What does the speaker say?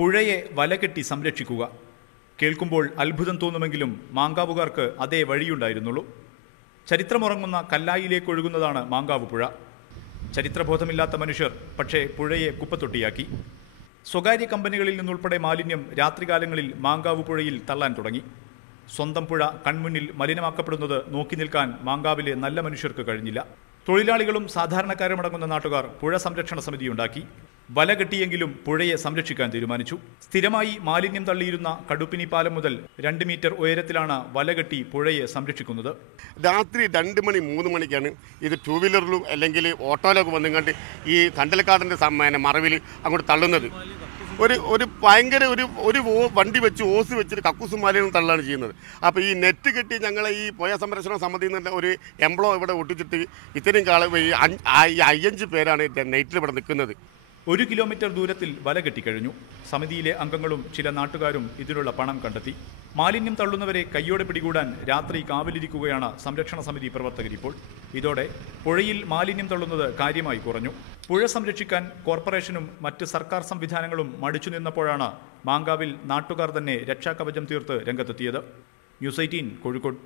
പുഴയെ വലകെട്ടി സംരക്ഷിക്കുക. കേൾക്കുമ്പോൾ അത്ഭുതം തോന്നുമെങ്കിലും മാങ്കാവുകാർക്ക് അതേ വഴിയുണ്ടായിരുന്നുള്ളൂ. ചരിത്രമുറങ്ങുന്ന കല്ലായിലേക്ക് ഒഴുകുന്നതാണ് മാങ്കാവ് പുഴ. ചരിത്രബോധമില്ലാത്ത മനുഷ്യർ പക്ഷേ പുഴയെ കുപ്പത്തൊട്ടിയാക്കി. സ്വകാര്യ കമ്പനികളിൽ നിന്നുൾപ്പെടെ മാലിന്യം രാത്രികാലങ്ങളിൽ മാങ്കാവ് പുഴയിൽ തള്ളാൻ തുടങ്ങി. സ്വന്തം പുഴ കൺമുന്നിൽ മലിനമാക്കപ്പെടുന്നത് നോക്കി നിൽക്കാൻ മാങ്കാവിലെ നല്ല മനുഷ്യർക്ക് കഴിഞ്ഞില്ല. തൊഴിലാളികളും സാധാരണക്കാരുമടങ്ങുന്ന നാട്ടുകാർ പുഴ സംരക്ഷണ സമിതിയുണ്ടാക്കി. വല കെട്ടിയെങ്കിലും പുഴയെ സംരക്ഷിക്കാൻ തീരുമാനിച്ചു. സ്ഥിരമായി മാലിന്യം തള്ളിയിരുന്ന കടുപ്പിനി പാലം മുതൽ 2 മീറ്റർ ഉയരത്തിലാണ് വല കെട്ടി പുഴയെ സംരക്ഷിക്കുന്നത്. രാത്രി 2 മണി 3 മണിക്കാണ് ഇത് 2 വീലറിലും അല്ലെങ്കിൽ ഓട്ടോയിലൊക്കെ വന്നുകൊണ്ട് ഈ കണ്ടൽക്കാടിൻ്റെ മറവിൽ അങ്ങോട്ട് തള്ളുന്നത്. ഒരു ഭയങ്കര ഒരു വണ്ടി വെച്ച് ഓസ് വെച്ചിട്ട് കക്കൂസും മാലിന്യം തള്ളാണ് ചെയ്യുന്നത്. അപ്പോൾ ഈ നെറ്റ് കെട്ടി ഞങ്ങളെ ഈ പുഴ സംരക്ഷണ സമിതിയിൽ നിന്ന് ഒരു എംപ്ലോ ഇവിടെ ഒട്ടിച്ചിട്ട് ഇത്രയും കാലം ഈ 5 പേരാണ് നൈറ്റിൽ ഇവിടെ നിൽക്കുന്നത്. 1 കിലോമീറ്റർ ദൂരത്തിൽ വല കെട്ടിക്കഴിഞ്ഞു. സമിതിയിലെ അംഗങ്ങളും ചില നാട്ടുകാരും ഇതിനുള്ള പണം കണ്ടെത്തി. മാലിന്യം തള്ളുന്നവരെ കയ്യോടെ പിടികൂടാൻ രാത്രി കാവലിരിക്കുകയാണ് സംരക്ഷണ സമിതി പ്രവർത്തകരിപ്പോൾ. ഇതോടെ പുഴയിൽ മാലിന്യം തള്ളുന്നത് കാര്യമായി കുറഞ്ഞു. പുഴ സംരക്ഷിക്കാൻ കോർപ്പറേഷനും മറ്റ് സർക്കാർ സംവിധാനങ്ങളും മടിച്ചു നിന്നപ്പോഴാണ് മാങ്കാവിൽ നാട്ടുകാർ തന്നെ രക്ഷാകവചം തീർത്ത് രംഗത്തെത്തിയത്. ന്യൂസ് 18 കോഴിക്കോട്.